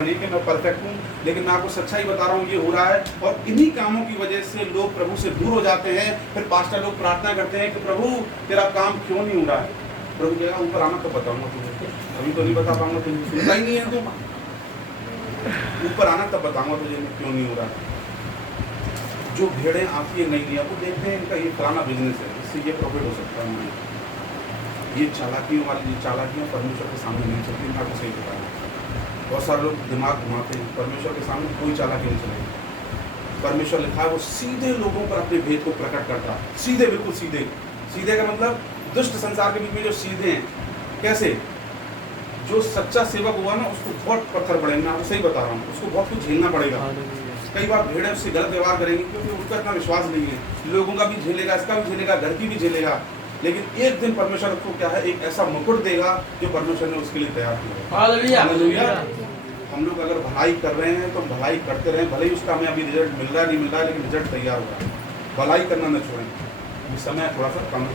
नहीं कि मैं परफेक्ट हूँ, लेकिन मैं आपको सच्चाई बता रहा हूँ ये हो रहा है। और इन्हीं कामों की वजह से लोग प्रभु से दूर हो जाते हैं। फिर पास्टर लोग प्रार्थना करते हैं कि प्रभु तेरा काम क्यों नहीं हो रहा है। प्रभु कहेगा ऊपर आना तो बताऊंगा तुझे, अभी तो नहीं बता पाऊंगा, तुझे सुनता ही नहीं है तुम। ऊपर आना तब बताऊंगा तुझे क्यों नहीं हो रहा है। जो भेड़ें आती है नई नई, वो देखते हैं इनका ये पुराना बिजनेस है, इससे ये प्रॉफिट हो सकता है। ये चालाकियाँ परमेश्वर के सामने नहीं चलती। मैं आपको सही बता रहा हूँ, बहुत सारे लोग दिमाग घुमाते हैं, परमेश्वर के सामने कोई चालाकी नहीं चलेगी। परमेश्वर लिखा है वो सीधे लोगों पर अपने भेद को प्रकट करता है, सीधे, बिल्कुल सीधे। सीधे का मतलब दुष्ट संसार के बीच में जो सीधे हैं, कैसे? जो सच्चा सेवक हुआ ना, उसको बहुत पत्थर पड़ेंगे। मैं आपको सही बता रहा हूँ, उसको बहुत कुछ झेलना पड़ेगा। कई बार भेड़ें उससे गलत व्यवहार करेंगी क्योंकि उसका इतना विश्वास नहीं है। लोगों का भी झेलेगा, इसका भी झेलेगा, घर की भी झेलेगा। लेकिन एक दिन परमेश्वर को क्या है, एक ऐसा मुकुट देगा जो परमेश्वर ने उसके लिए तैयार किया। हालेलुया। हम लोग अगर भलाई कर रहे हैं तो भलाई करते रहें, भले ही उसका हमें अभी रिजल्ट मिल रहा है नहीं मिल रहा है, लेकिन रिजल्ट तैयार हो रहा है। भलाई करना न छोड़ें। इस समय थोड़ा सा कम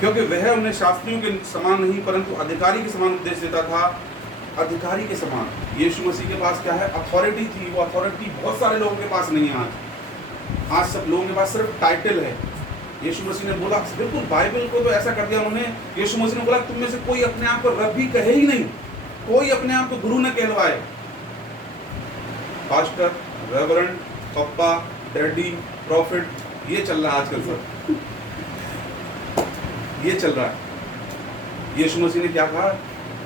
क्योंकि वह उन्हें शास्त्रियों के समान नहीं परंतु अधिकारी के समान उपदेश देता था। अधिकारी के समान यीशु मसीह के पास क्या है, अथॉरिटी थी। वो अथॉरिटी बहुत सारे लोगों के पास नहीं है। आज सब लोगों के पास सिर्फ टाइटल है। यीशु मसीह ने बोला, बिल्कुल बाइबल को तो ऐसा कर दिया उन्होंने। यीशु मसीह ने बोला तुम में से कोई अपने आप को रब्बी कहे ही नहीं, कोई अपने आप को गुरु न कहलवाए। पास्टर, रेवरेंड, पप्पा, डैडी, प्रॉफिट, ये चल रहा है आजकल सब, ये चल रहा है। यीशु मसीह ने क्या कहा,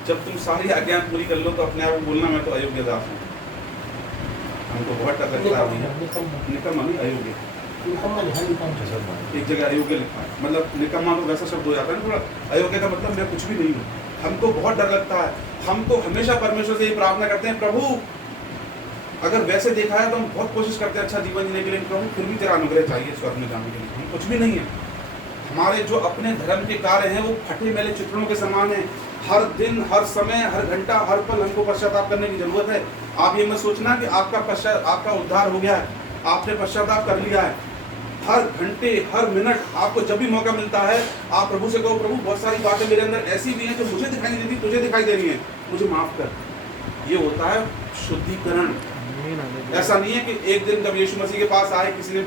जब तुम सारी आज्ञा पूरी कर लो तो अपने आप को बोलना मैं तो अयोग्य दास हूँ। हमको बहुत डर लगता है, निकम्मा नहीं अयोग्य। एक जगह अयोग्य लिखा है, मतलब निकम्मा तो वैसा शब्द हो जाता है ना थोड़ा, अयोग्य का मतलब मैं कुछ भी नहीं हूँ। हमको बहुत डर लगता है। हम तो हमेशा परमेश्वर से ये प्रार्थना करते हैं, प्रभु अगर वैसे देखा है तो हम बहुत कोशिश करते हैं अच्छा जीवन जीने के लिए, प्रभु फिर भी तेरा अनुग्रह चाहिए स्वर्ग में जाने के लिए। हम कुछ भी नहीं है। हमारे जो अपने धर्म के कार्य हैं वो फटे मेले चित्रों के समान है। हर दिन, हर समय, हर घंटा, हर पल हमको पश्चाताप करने की जरूरत है। आप ये मत सोचना कि आपका उद्धार हो गया है, आपने पश्चाताप कर लिया है। हर घंटे, हर मिनट आपको जब भी मौका मिलता है, आप प्रभु से कहो, प्रभु बहुत सारी बातें मेरे अंदर ऐसी भी हैं जो मुझे दिखाई नहीं देती, तुझे दिखाई दे रही हैं, मुझे माफ कर। ये होता है शुद्धिकरण। ऐसा नहीं है कि एक दिन जब यीशु मसीह के पास आए, किसी ने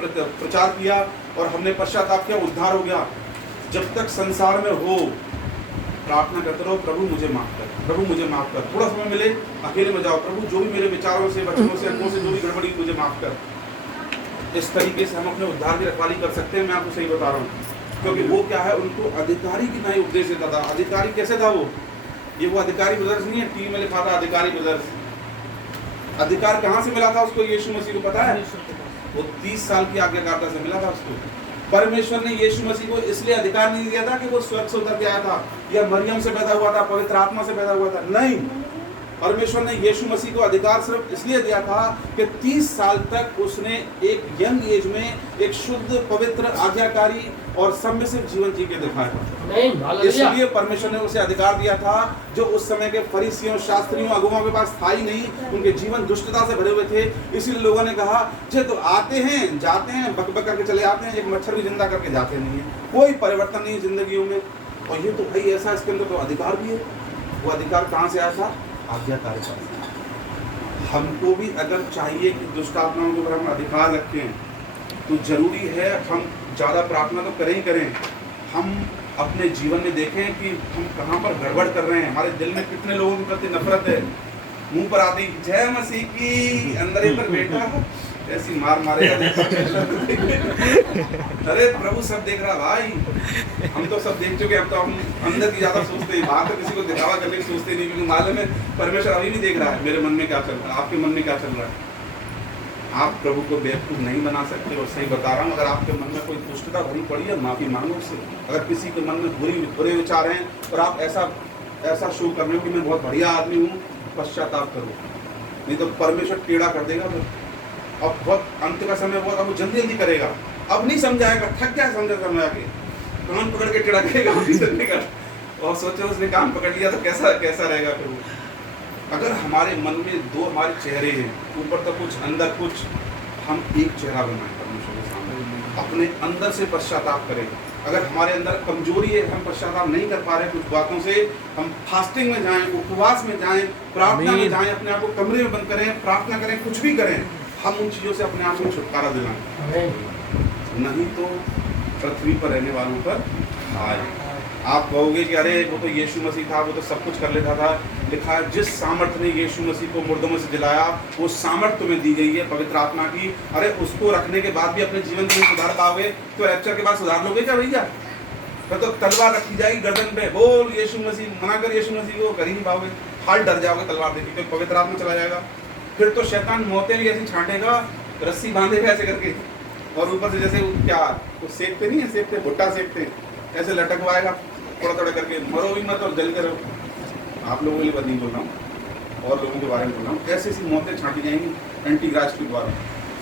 प्रचार किया और हमने पश्चाताप किया, उद्धार हो गया। जब तक संसार में हो, प्रार्थना करते रहो, प्रभु मुझे माफ कर, प्रभु मुझे माफ कर। थोड़ा समय मिले, अकेले में जाओ, प्रभु जो भी मेरे विचारों से, वचनों से, अनुभवों से जो भी गड़बड़ी, मुझे माफ कर। इस तरीके से हम अपने उद्धार की रखवाली कर सकते हैं। मैं आपको सही बता रहा हूँ, क्योंकि वो क्या है, उनको अधिकारी की नहीं उपदेश देता था। अधिकारी कैसे था वो? ये वो अधिकारी ब्रदर्स नहीं है, टीवी में लिखा था अधिकारी ब्रदर्स। अधिकार कहाँ से मिला था उसको? यीशु मसीह को पता है, वो 30 साल की आज्ञाकारिता से मिला था उसको। परमेश्वर ने यीशु मसीह को इसलिए अधिकार नहीं दिया था कि वो स्वर्ग से उतर के आया था या मरियम से पैदा हुआ था, पवित्र आत्मा से पैदा हुआ था। नहीं, परमेश्वर ने यीशु मसीह को अधिकार सिर्फ इसलिए दिया था कि 30 साल तक उसने एक यंग एज में एक शुद्ध, पवित्र, आज्ञाकारी और सबमिसिव जीवन जी के दिखाया। इसलिए परमेश्वर ने उसे अधिकार दिया था जो उस समय के फरीसियों, शास्त्रियों, अगुओं के पास था ही नहीं। उनके जीवन दुष्टता से भरे हुए थे। इसीलिए लोगों ने कहा, जे तो आते हैं, जाते हैं, बक बक करके चले आते हैं, एक मच्छर भी जिंदा करके जाते नहीं है, कोई परिवर्तन नहीं जिंदगियों में। और ये तो भाई ऐसा, इसके अंदर तो अधिकार भी है। वो अधिकार कहाँ से आया था? आज्ञाकारिता। हमको भी अगर चाहिए कि दुष्ट आत्माओं के ऊपर हम अधिकार रखें, तो जरूरी है हम ज़्यादा प्रार्थना तो करें ही करें। हम अपने जीवन में देखें कि हम कहाँ पर गड़बड़ कर रहे हैं। हमारे दिल में कितने लोगों के प्रति नफरत है। मुंह पर आती जय मसीह की, अंदर ही पर बेटा ऐसी मार मारेगा। अरे प्रभु सब देख रहा भाई, हम तो सब देख चुके। अब तो हम अंदर की ज़्यादा सोचते हैं, बाहर तो किसी को दिखावा करने की सोचते नहीं, क्योंकि मालूम है परमेश्वर अभी भी देख रहा है मेरे मन में क्या चल रहा है, आपके मन में क्या चल रहा है। आप प्रभु को बेवकूफ़ नहीं बना सकते। और सही बता रहा हूँ, अगर आपके मन में कोई दुष्टता भरी पड़ी है, माफ़ी मांगो उससे। अगर किसी के मन में बुरे विचार हैं और आप ऐसा शो कर रहे हो कि मैं बहुत बढ़िया आदमी हूँ, पश्चाताप करो, नहीं तो परमेश्वर टेढ़ा कर देगा। अब बहुत अंत का समय बहुत, अब वो जल्दी जल्दी करेगा। अब नहीं समझाएगा, थक गया समझा के, कान पकड़ के टेढ़ा करेगा का। और सोचो उसने कान पकड़ लिया तो कैसा रहेगा फिर वो। अगर हमारे मन में दो हमारे चेहरे हैं, ऊपर तो कुछ, अंदर कुछ, हम एक चेहरा बनाएं परमेश्वर के सामने, अपने अंदर से पश्चाताप करें। अगर हमारे अंदर कमजोरी है, हम पश्चाताप नहीं कर पा रहे कुछ बातों से, हम फास्टिंग में जाएं, उपवास में जाएं, प्रार्थना में जाएं, अपने आप को कमरे में बंद करें, प्रार्थना करें, कुछ भी करें, हम उन चीज़ों से अपने आप को छुटकारा दिलाएं, नहीं तो पृथ्वी पर रहने वालों पर आए। आप कहोगे कि अरे वो तो यीशु मसीह था, वो तो सब कुछ कर लेता था। लिखा है जिस सामर्थ्य ने यीशु मसीह को मुर्दों में से जिलाया, वो सामर्थ्य तुम्हें दी गई है पवित्र आत्मा की। अरे उसको रखने के बाद भी अपने जीवन को सुधार पाओगे तो रैप्चर के बाद सुधार लोगे क्या भैया? फिर तो तलवार रखी जाएगी गर्दन पे, बोल यीशु मसीह, मना कर यीशु मसीह को, कर ही नहीं पाओगे, हाल डर जाओगे तलवार देखिए, क्योंकि पवित्र आत्मा चला जाएगा। फिर तो शैतान मौतें भी ऐसी छांटेगा, रस्सी बांधेगा ऐसे करके, और ऊपर से जैसे क्या वो सेकते नहीं है, सेकते भुट्टा सेकते, ऐसे लटकवाएगा थोड़ा थोड़ा करके, मरो भी मत और जल के रहो। आप लोगों के लिए नहीं बोल रहा हूँ, और लोगों के बारे में बोल रहा हूँ। ऐसी ऐसी मौतें छांटी जाएंगी एंटीक्राइस्ट के द्वारा।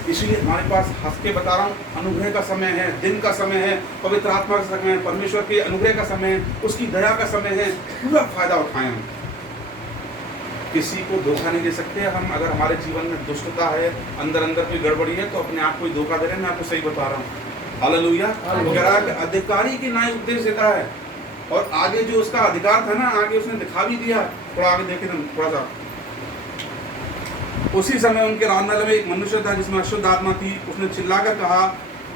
इसलिए हमारे पास, हंस के बता रहा हूँ, अनुग्रह का समय है, दिन का समय है, पवित्र आत्मा का समय है, परमेश्वर के अनुग्रह का समय है, उसकी दया का समय है, पूरा फायदा उठाएं हम। किसी को धोखा नहीं दे सकते हम। अगर हमारे जीवन में दुष्टता है, अंदर अंदर कोई गड़बड़ी है, तो अपने आप को ही धोखा दे रहे हैं। मैं आपको सही बता रहा हूँ। हालेलुया। अधिकारी के न्याय उपदेश देता है, और आगे जो उसका अधिकार था ना, आगे उसने दिखा भी दिया। थोड़ा आगे देखें थोड़ा सा। उसी समय उनके आराधनालय में एक मनुष्य था जिसमें अशुद्ध आत्मा थी। उसने चिल्लाकर कहा,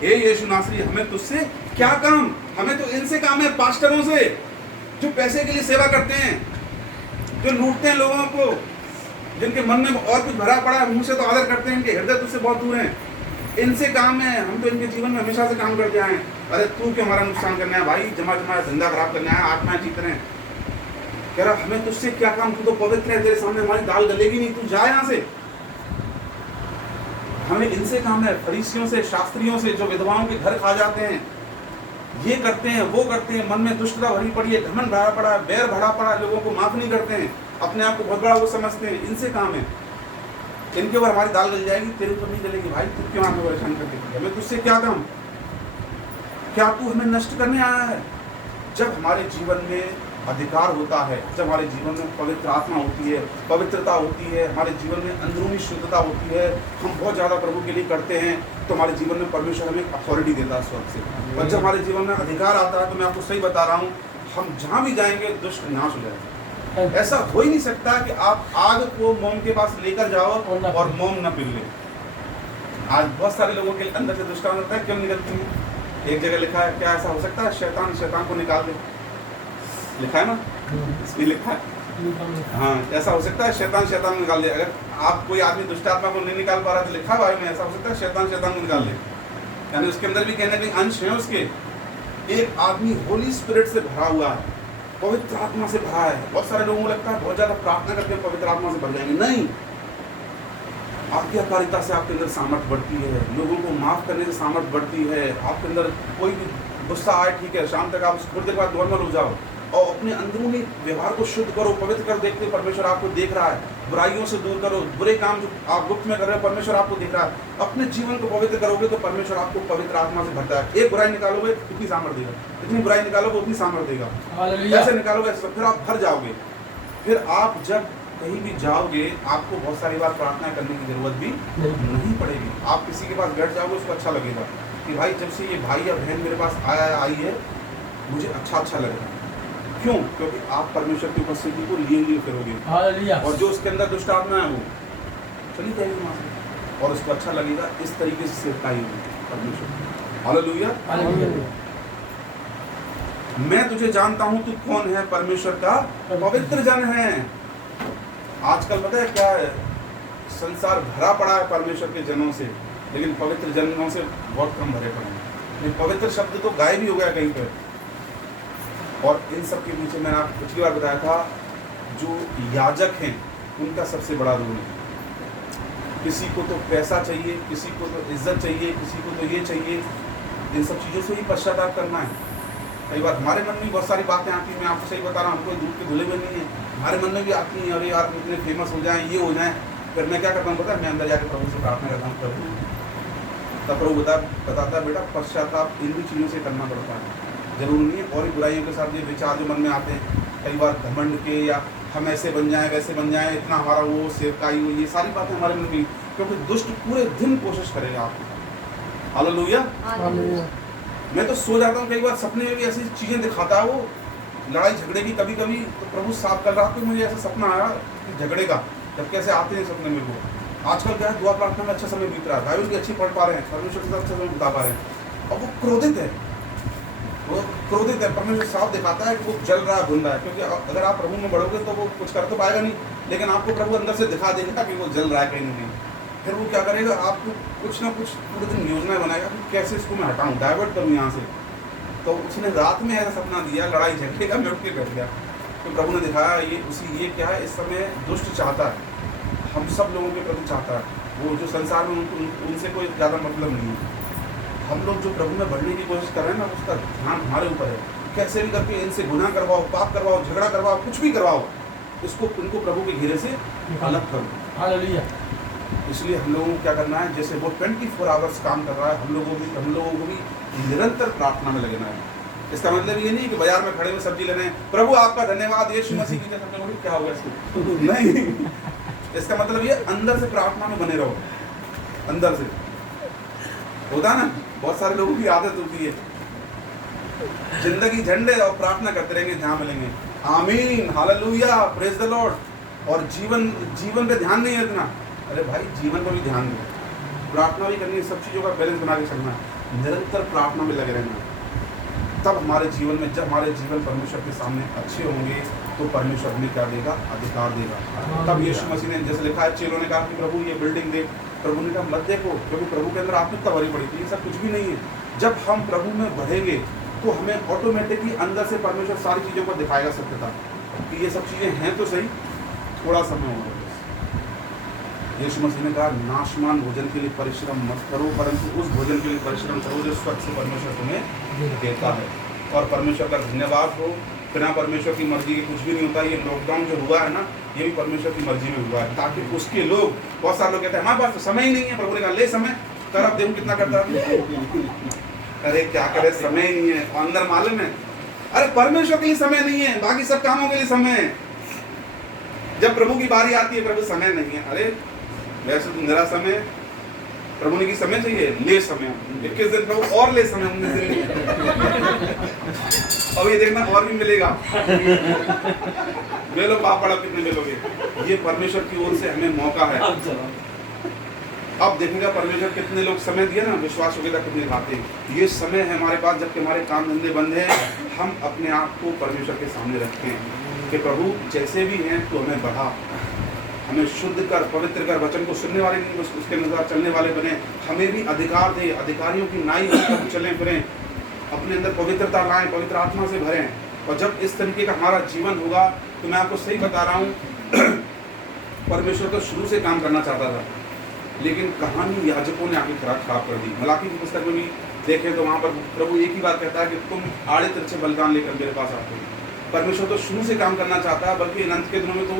हे यीशु नासरी, हमें तुझसे क्या काम? हमें तो इनसे काम है, पास्टरों से, जो पैसे के लिए सेवा करते हैं, जो लूटते हैं लोगों को, जिनके मन में और कुछ भरा पड़ा है, मुंह से तो आदर करते हैं, इनके हृदय तुझसे बहुत दूर हैं। इनसे काम है, हम तो इनके जीवन में हमेशा से काम करते आए। अरे तू क्यों हमारा नुकसान करना है भाई? जमा धंधा खराब करना है, आत्माएं जीत रहे हैं। कह रहा हमें तुझसे क्या काम? तू तो पवित्र है, तेरे सामने हमारी दाल गलेगी नहीं, तू जा यहाँ से। हमें इनसे काम है, फरीसियों से, शास्त्रियों से, जो विधवाओं के घर खा जाते हैं, ये करते हैं, वो करते हैं, मन में दुष्टता भरी पड़ी है, घमंड भरा पड़ा है, बैर भरा पड़ा है, लोगों को माफ नहीं करते हैं, अपने आप को बहुत बड़ा वो समझते हैं। इनसे काम है, इनके ऊपर हमारी दाल गल जाएगी, तेरे ऊपर नहीं गलेगी भाई। तू क्यों हमें परेशान करके? हमें तुझसे क्या काम? क्या तू हमें नष्ट करने आया है? जब हमारे जीवन में अधिकार होता है, जब हमारे जीवन में पवित्र आत्मा होती है, पवित्रता होती है, हमारे जीवन में अंदरूनी शुद्धता होती है, हम बहुत ज़्यादा प्रभु के लिए करते हैं, तो हमारे जीवन में परमेश्वर हमें अथॉरिटी देता है स्वर्ग से। और जब हमारे जीवन में अधिकार आता है, तो मैं आपको सही बता रहा हूँ, हम जहाँ भी जाएंगे दुष्ट नाश हो जाएगा। ऐसा हो ही नहीं सकता कि आप आग को मोम के पास लेकर जाओ और मोम न पिघले। आज बहुत सारे लोगों के अंदर से दुष्टांत होता है, क्यों निकलती है? एक जगह लिखा है, क्या ऐसा हो सकता है शैतान शैतान को निकाल दे? लिखा है ना, इसमें लिखा है। हाँ, ऐसा हो सकता है शैतान शैतान को निकाल दे। अगर आप कोई आदमी दुष्ट आत्मा को नहीं निकाल पा रहा तो लिखा भाई में ऐसा हो सकता है शैतान शैतान को निकाल दे। यानी उसके अंदर भी कहने ना कहीं अंश है उसके। एक आदमी होली स्पिरिट से भरा हुआ है, पवित्र आत्मा से भरा है। बहुत सारे लोगों को लगता है बहुत ज्यादा प्रार्थना करके पवित्र आत्मा से भर जाएंगे। नहीं, आज्ञाकारिता से आपके अंदर सामर्थ्य बढ़ती है, लोगों को माफ करने से सामर्थ्य बढ़ती है। आपके अंदर कोई भी गुस्सा आए, ठीक है, शाम तक आप थोड़ी देर बाद नॉर्मल हो जाओ और अपने अंदरूनी व्यवहार को शुद्ध करो, पवित्र कर। देखते परमेश्वर आपको देख रहा है। बुराइयों से दूर करो, बुरे काम जो आप गुप्त में कर रहे हो परमेश्वर आपको देख रहा है। अपने जीवन को पवित्र करोगे तो परमेश्वर आपको पवित्र आत्मा से भरता है। एक बुराई निकालोगे उतनी सामर्थ्य देगा, इतनी बुराई निकालोगे उतनी सामर्थ्य देगा। ऐसे निकालोगे ऐसे, फिर आप भर जाओगे। फिर आप जब कहीं भी जाओगे आपको बहुत सारी बार प्रार्थना करने की जरूरत भी नहीं पड़ेगी। आप किसी के पास बैठ जाओगे, उसको अच्छा लगेगा कि भाई जब से ये भाई या बहन मेरे पास आई है मुझे अच्छा लग रहा है। क्यों? क्योंकि आप परमेश्वर की उपस्थिति को लिए फिरोगे, और जो उसके अंदर दुष्ट आत्मा है वो चली जाएगी वहाँ से, और उसको अच्छा लगेगा। इस तरीके से सेवकाई होगी परमेश्वर। हालेलुया। मैं तुझे जानता हूँ, तू कौन है? परमेश्वर का पवित्र जन है। आजकल पता है क्या है, संसार भरा पड़ा है परमेश्वर के जनों से, लेकिन पवित्र जनों से बहुत कम भरे पड़े हैं। पवित्र शब्द तो गायब ही हो गया कहीं पर। और इन सब के पीछे मैंने आपको पिछली बार बताया था, जो याजक हैं उनका सबसे बड़ा रोल है। किसी को तो पैसा चाहिए, किसी को तो इज्जत चाहिए, किसी को तो ये चाहिए। इन सब चीज़ों से ही पश्चाताप करना है। कई बार हमारे मन में बहुत सारी बातें आती हैं। मैं आपको सही बता रहा हूँ, हमको दूध के धुले में नहीं है, हमारे मन में भी आती हैं, अरे यार इतने फेमस हो जाएं, ये हो जाएं। फिर मैं क्या करता हूँ पता है, मैं अंदर जाकर प्रभु से प्रार्थना करता हूँ, तब प्रभु बताता है बेटा पश्चाताप इन भी चीज़ों से करना पड़ता है, जरूरी नहीं है। और भी बुराइयों के साथ ये विचार जो मन में आते हैं कई बार, घमंड के, या हम ऐसे बन जाएं वैसे बन जाएं, इतना हमारा वो सेवकाई हो, ये सारी बातें हमारे मन में, क्योंकि दुष्ट पूरे दिन कोशिश करेगा आपको। हालेलुया। मैं तो सो जाता हूँ कई बार, सपने में भी ऐसी चीज़ें दिखाता है वो, लड़ाई झगड़े की कभी कभी। तो प्रभु साहब कल रात को मुझे ऐसा सपना आया कि झगड़े का, जब कैसे आते हैं सपने में वो। आजकल क्या है, दुआ प्रार्थना में अच्छा समय बीत रहा है, बाइबल भी अच्छी पढ़ पा रहे हैं, परमेश्वर के साथ अच्छा समय बिता पा रहे हैं, और वो क्रोधित है, वो क्रोधित है। परमेश्वर साफ दिखाता है कि वो जल रहा है, भून रहा है, क्योंकि अगर आप प्रभु में बढ़ोगे तो वो कुछ कर तो पाएगा नहीं, लेकिन आपको प्रभु अंदर से दिखा देगा कि वो जल रहा है कहीं ना कहीं। फिर वो क्या करेगा, आपको कुछ ना कुछ पूरे दिन योजना बनाएगा कि कैसे इसको मैं हटाऊँ, डाइवर्ट करूँ यहाँ से। तो उसने रात में ऐसा सपना दिया, लड़ाई झगड़े का, मैं उठ के बैठ गया। तो प्रभु ने दिखाया ये क्या है, इस समय दुष्ट चाहता है, हम सब लोगों के प्रति चाहता है, वो जो संसार में उनसे कोई ज़्यादा मतलब नहीं है। हम लोग जो प्रभु में बढ़ने की कोशिश कर रहे हैं ना, उसका ध्यान हमारे ऊपर है। कैसे भी करके इनसे गुनाह करवाओ, पाप करवाओ, झगड़ा करवाओ, कुछ भी करवाओ, इसको इनको प्रभु के घेरे से अलग करो। हालेलुया। इसलिए हम लोगों को क्या करना है, जैसे वो 24 आवर्स काम कर रहा है, हम लोगों को भी निरंतर प्रार्थना में लगना है। इसका मतलब ये नहीं कि बाजार में खड़े हुए सब्जी लेने, प्रभु आपका धन्यवाद यीशु मसीह की जैसा, क्या होगा इसको नहीं। इसका मतलब ये अंदर से प्रार्थना में बने रहो, अंदर से। होता ना, बहुत सारे लोगों की आदत होती है जिंदगी झंडे और प्रार्थना करते रहेंगे जहाँ मिलेंगे, आमीन, हालेलुया, प्रेज द लॉर्ड, और जीवन पे ध्यान नहीं है इतना। अरे भाई, जीवन पर भी ध्यान दो, प्रार्थना भी करनी है, सब चीज़ों का बैलेंस बना के चलना है, निरंतर प्रार्थना में लगे रहना। तब हमारे जीवन में, जब हमारे जीवन परमेश्वर के सामने अच्छे होंगे, तो परमेश्वर हमें क्या देगा, अधिकार देगा। तब यीशु मसीह ने, जैसे लिखा है, चेलों ने कहा कि प्रभु ये बिल्डिंग देख, प्रभु ने कहा मत देखो, क्योंकि प्रभु के अंदर आत्मिकता भरी पड़ी थी, ये सब कुछ भी नहीं है। जब हम प्रभु में बढ़ेंगे तो हमें ऑटोमेटिकली अंदर से परमेश्वर सारी चीज़ों को दिखाएगा, सत्यता कि ये सब चीज़ें हैं तो सही, थोड़ा समय होगा। यीशु मसीह ने कहा, नाशमान भोजन के लिए परिश्रम मत करो, परंतु उस भोजन के लिए परिश्रम करो जो स्वच्छ से परमेश्वर तुम्हें देता है। और परमेश्वर का धन्यवाद हो, बिना परमेश्वर की मर्जी के कुछ भी नहीं होता। ये लॉकडाउन जो हुआ है ना, ये भी परमेश्वर की मर्जी में हुआ है, ताकि उसके लोग, बहुत सारे लोग कहते हैं हमारे पास तो समय ही नहीं है, प्रभु ने कहा ले समय कर, अब देखो कितना करता है। अरे क्या करे, समय ही नहीं है, अंदर मालूम है, अरे परमेश्वर के लिए समय नहीं है, बाकी सब कामों के लिए समय है। जब प्रभु की बारी आती है, प्रभु समय नहीं है। अरे वैसे तो मेरा समय, प्रभु ने की समय चाहिए, ले समय, 21 दिन प्रभु और ले समय, 19 दिन अब ये देखना और भी मिलेगा। ले लो पाप पड़ा, कितने मिलोगे, ये परमेश्वर की ओर से हमें मौका है। अब देखेगा परमेश्वर कितने लोग समय दिया ना, विश्वास योग्यता कितनी दिखाते हैं। ये समय है हमारे पास, जबकि हमारे काम धंधे बंद हैं, हम अपने आप को परमेश्वर के सामने रखें कि प्रभु जैसे भी हैं तो हमें बढ़ा, हमें शुद्ध कर, पवित्र कर, वचन को सुनने वाले नहीं बस उसके अनुसार चलने वाले बने। हमें भी अधिकार दे, अधिकारियों की नाई होकर चलें फिरें, अपने अंदर पवित्रता लाएं, पवित्र आत्मा से भरें। और जब इस तरीके का हमारा जीवन होगा, तो मैं आपको सही बता रहा हूँ, परमेश्वर तो शुरू से काम करना चाहता था, लेकिन कहानी याजकों ने आगे खराब कर दी। मलाकी की पुस्तक में भी देखें तो वहाँ पर प्रभु एक ही बात कहता है कि तुम आड़े तिरछे बलिदान लेकर मेरे पास आते हो। परमेश्वर तो शुरू से काम करना चाहता है, बल्कि अनंत के दिनों में तो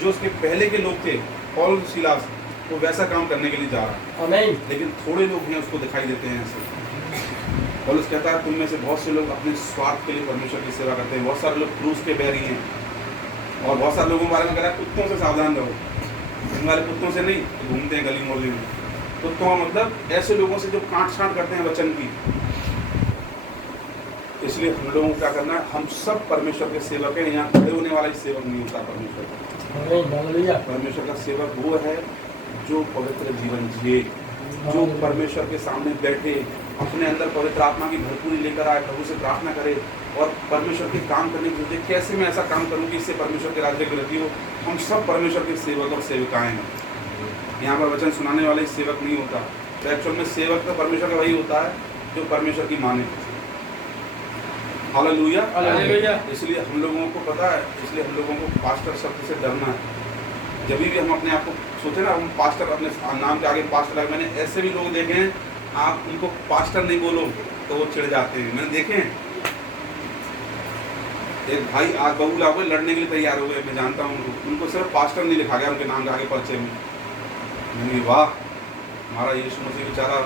जो उसके पहले के लोग थे, पौल सिलास, वो वैसा काम करने के लिए जा रहा है, लेकिन थोड़े लोग हैं उसको दिखाई देते हैं ऐसे। पौलुस कहता है तुम में से बहुत से लोग अपने स्वार्थ के लिए परमेश्वर की सेवा करते हैं, बहुत सारे लोग क्रूस के बैरी हैं, और बहुत सारे लोगों के बारे में कह रहा है कुत्तों से सावधान रहो। इन वाले कुत्तों से नहीं, घूमते हैं गली मोहल्ले में, कुत्तों का मतलब ऐसे लोगों से जो काट छांट करते हैं वचन की। इसलिए हम लोगों को क्या करना है, हम सब परमेश्वर के सेवक हैं, यहाँ खड़े होने वाला ही सेवक नहीं होता परमेश्वर का। परमेश्वर का सेवक वो है जो पवित्र जीवन जिए, जो परमेश्वर के सामने बैठे, अपने अंदर पवित्र आत्मा की भरपूरी लेकर आए, प्रभु से प्रार्थना करे और परमेश्वर के काम करने की सोचे कैसे मैं ऐसा काम करूं कि इससे परमेश्वर के राज्य की वृद्धि हो। हम सब परमेश्वर के सेवक और सेविकाएं हैं। यहाँ पर वचन सुनाने वाले सेवक नहीं होता, तो एक्चुअल में सेवक तो परमेश्वर का वही होता है जो परमेश्वर की माने। हालेलुया। इसलिए हम लोगों को पता है, इसलिए हम लोगों को पास्टर शब्द से डरना है। जब भी हम अपने आप को सोचे ना, हम पास्टर, अपने नाम के आगे पास्टर है, मैंने ऐसे भी लोग देखे हैं, आप उनको पास्टर नहीं बोलो तो वो चिढ़ जाते हैं। मैंने देखे हैं, एक भाई आग बबूला हो गए, लड़ने के लिए तैयार हो गए, मैं जानता हूँ उनको सिर्फ पास्टर नहीं लिखा गया उनके नाम के आगे परिचय में। मैंने वाह, हमारा यीशु मसीह बेचारा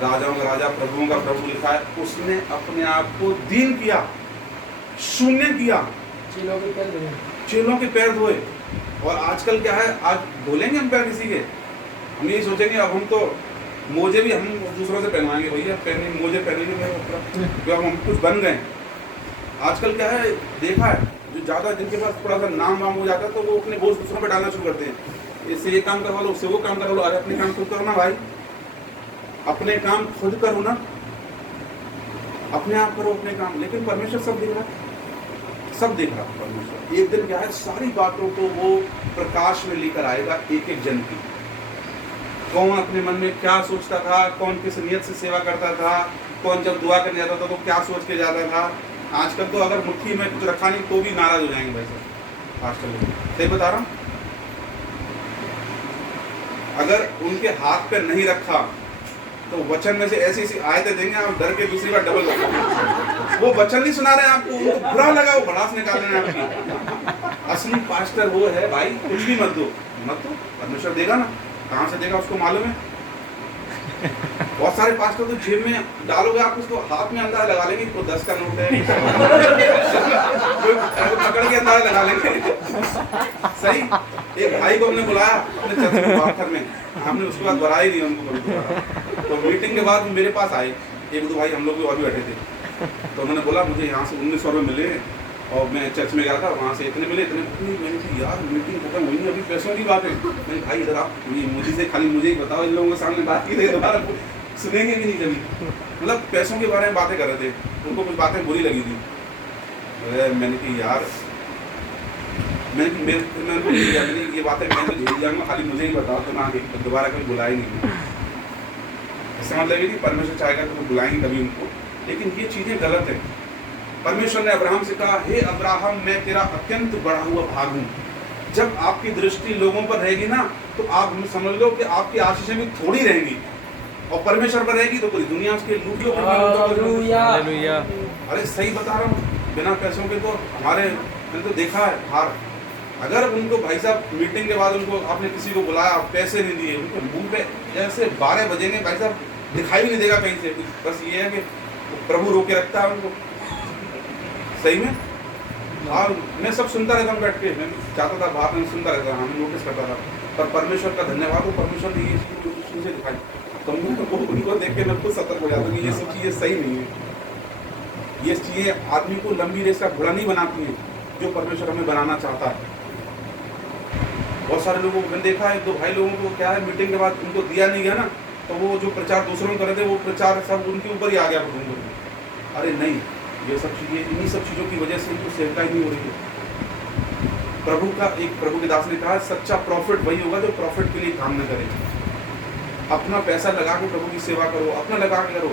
राजाओं का राजा, प्रभुओं का प्रभु लिखा है, उसने अपने आप को दीन किया, शून्य किया, चेलों के पैर धोए। और आजकल क्या है, आज धोलेंगे हम पैर किसी के, हम यही सोचेंगे अब हम तो मोजे भी हम दूसरों से पहनवाएंगे, भैया पहने मोजे पहनेंगे मेरा कपड़ा, जो हम कुछ बन गए। आजकल क्या है, देखा है, जो ज़्यादा जिनके पास थोड़ा सा नाम वाम हो जाता है तो वो अपने बोझ दूसरों पे डालना शुरू करते हैं। इससे ये काम करवा लो, उससे वो काम करवा लो। अरे अपने काम खुद करो ना भाई, अपने काम खुद करो ना, अपने आप करो अपने काम। लेकिन परमेश्वर सब देख रहा है, सब देख रहा है परमेश्वर। एक दिन क्या है, सारी बातों को वो प्रकाश में लेकर आएगा, एक एक जन की। कौन अपने मन में क्या सोचता था, कौन किस नियत से सेवा करता था, कौन जब दुआ करने जाता था तो क्या सोच के जाता था। आजकल तो अगर मुट्ठी में कुछ रखा नहीं तो भी नाराज हो जाएंगे वैसे आजकल लोग, सही बता रहा हूँ। अगर उनके हाथ पे नहीं रखा तो वचन में से ऐसी ऐसी आयतें देंगे, आप डर के दूसरी बार डबल हो। वो वचन नहीं सुना रहे हैं आपको, उनको बुरा लगा, वो भड़ास निकाल रहे हैं आपकी। असली पास्टर वो है भाई, कुछ भी मत दो, मत दो, परमेश्वर देगा ना। कहाँ से देगा उसको मालूम है। बहुत सारे पास्टर तो जेब में डालोगे आप, उसको हाथ में अंदाजा लगा लेंगे तो 10 का नोट है, पकड़ के अंदाजा लगा लेंगे। सही। एक भाई को हमने बुलाया अपने चर्च में बाखर में, हमने उसके बाद बुलाया ही नहीं उनको। तो मीटिंग के बाद मेरे पास आए एक दो भाई, हम लोग भी और भी बैठे थे। तो उन्होंने बोला मुझे यहाँ से 1900 रुपये मिले और मैं चर्च में गया था, वहाँ से इतने मिले इतने। मैंने कहा यार मीटिंग खत्म हुई नहीं, अभी पैसों की बात है। मैंने भाई इधर आप मुझे से खाली मुझे ही बताओ, इन लोगों के सामने बात की थी, दोबारा सुनेंगे भी नहीं कभी। मतलब पैसों के बारे में बातें कर रहे थे, उनको कुछ बातें बुरी लगी थी। मैंने कहा यार, मैंने ये बातें मैं तो झेल जाऊँगा, खाली मुझे ही बताओ, तो ना दोबारा कभी बुलाए नहीं। इसका मतलब ये नहीं परमेश्वर चाहेगा तो बुलाएंगे कभी उनको, लेकिन ये चीज़ें गलत है। परमेश्वर ने अब्राहम से कहा, हे अब्राहम मैं तेरा अत्यंत बढ़ा हुआ भाग हूँ। जब आपकी दृष्टि लोगों पर रहेगी ना तो आप समझ लो कि आपकी आशीषें भी थोड़ी रहेंगी, और परमेश्वर पर रहेगी तो पूरी दुनिया उसके लूट लो। अरे सही बता रहा हूँ, बिना पैसों के तो हमारे, मैंने तो देखा है हार। अगर उनको भाई साहब मीटिंग के बाद उनको आपने किसी को बुलाया, पैसे नहीं दिए, उनको मुंह पे जैसे 12 बजेंगे भाई साहब, दिखाई भी नहीं देगा कहीं से। बस ये है कि प्रभु रोके रखता है उनको, सही में। और मैं सब सुनता रहता हूँ बैठ के, मैं चाहता था बात में सुनता रहता, हमें नोटिस करता था। पर परमेश्वर का धन्यवाद हो, परमेश्वर ने ये चीज़ें दिखाई, तो उनको देख के मैं खुद सतर्क हो जाता हूँ कि ये सब चीज़ें सही नहीं है। ये चीज़ें आदमी को लंबी रेस का घोड़ा नहीं बनाती हैं जो परमेश्वर हमें बनाना चाहता है। बहुत सारे लोगों को मैंने देखा है, 2 भाई लोगों को क्या है, मीटिंग के बाद उनको दिया नहीं गया ना, तो वो जो प्रचार दूसरों को कर रहे थे वो प्रचार सब उनके ऊपर ही आ गया। अरे नहीं, ये सब चीज़ें, इन्हीं सब चीज़ों की वजह से इनको सेवकाई नहीं हो रही है। प्रभु के दास ने कहा, सच्चा प्रॉफिट वही होगा जो प्रॉफिट के लिए काम न करे। अपना पैसा लगा के प्रभु की सेवा करो, अपना लगा के करो,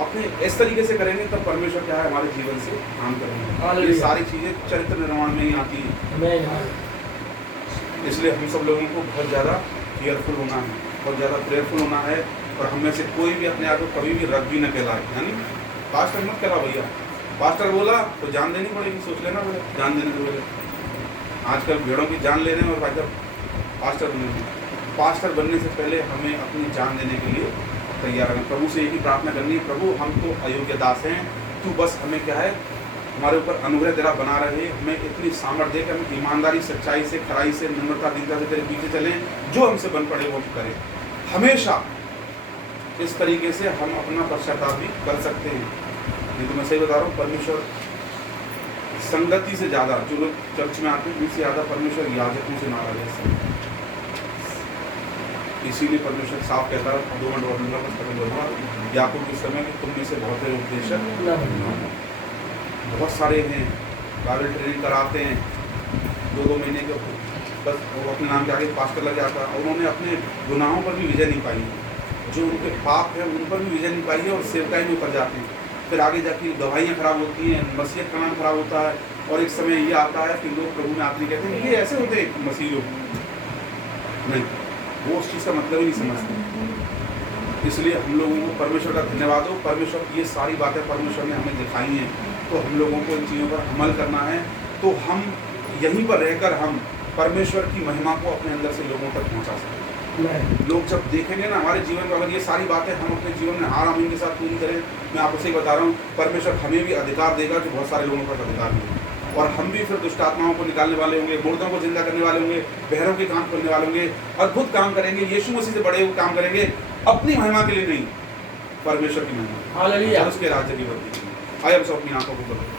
अपने इस तरीके से करेंगे तब परमेश्वर क्या है हमारे जीवन से काम करेंगे। ये सारी चीज़ें चरित्र निर्माण में ही आती है। इसलिए हम सब लोगों को बहुत ज़्यादा केयरफुल होना है, बहुत ज़्यादा प्रेयरफुल होना है, और हम में से कोई भी अपने आप को कभी भी रब भी न कहलाए। यानी पास्टर मत कहला भैया, पास्टर बोला तो जान देनी पड़ेगी, सोच लेना बोले जान देने के बोले। आजकल भेड़ों की जान ले रहे हैं और भाई साहब पास्टर बने। पास्टर बनने से पहले हमें अपनी जान देने के लिए तैयार रहना। प्रभु से यही प्रार्थना करनी है, प्रभु हम तो अयोग्य दास हैं, तू बस हमें क्या है, हमारे ऊपर अनुग्रह तेरा बना रहे, हमें इतनी सामर्थ्य दे कि हम ईमानदारी, सच्चाई से, खराई से, नम्रता, दीनता से तेरे पीछे चलें, जो हमसे बन पड़े वो करें। हमेशा इस तरीके से हम अपना पश्चाताप भी कर सकते हैं। नहीं तो मैं सही बता रहा हूँ, परमेश्वर संगति से ज़्यादा, जो लोग चर्च में आते हैं उनसे ज़्यादा परमेश्वर याजकों से नाराज है। इसीलिए परमेश्वर साफ कहता है 2 मिनट और दूंगा याकूब के समय कि तुम में से बहुत से उपदेशक बहुत सारे हैं, बाइबल ट्रेनिंग कराते हैं 2-2 महीने के, बस वो अपने नाम के आगे पास्टर लग जाता है, और उन्होंने अपने गुनाहों पर भी विजय नहीं पाई है, जो उनके पाप है उन पर भी विजय नहीं पाई है, और सेवकाई में उतर जाते हैं। फिर आगे जाके दवाइयाँ खराब होती हैं, मसीहत का नाम खराब होता है, और एक समय ये आता है कि लोग प्रभु में आते कहते हैं ये ऐसे होते हैं मसीह लोग। नहीं, वो उस चीज़ का मतलब ही नहीं समझते। इसलिए हम लोगों को परमेश्वर का धन्यवाद हो, परमेश्वर ये सारी बातें परमेश्वर ने हमें दिखाई हैं, तो हम लोगों को इन चीज़ों पर अमल करना है। तो हम यहीं पर रहकर हम परमेश्वर की महिमा को अपने अंदर से लोगों तक पहुंचा सकते। लोग जब देखेंगे ना हमारे जीवन में, अगर ये सारी बातें हम अपने जीवन में हार आमीन के साथ पूरी करें, मैं आपको सही बता रहा हूँ, परमेश्वर हमें भी अधिकार देगा कि बहुत सारे लोगों पर अधिकार नहीं, और हम भी फिर दुष्ट आत्माओं को निकालने वाले होंगे, मुर्दों को जिंदा करने वाले होंगे, बहरों के कान खोलने वाले होंगे, अद्भुत काम करेंगे, यीशु मसीह से बड़े हुए काम करेंगे। अपनी महिमा के लिए नहीं, परमेश्वर की महिमा, हालेलुया। और उसके राज्य की वृद्धि के लिए। आइए हम सब अपनी आंखों को बंद करें।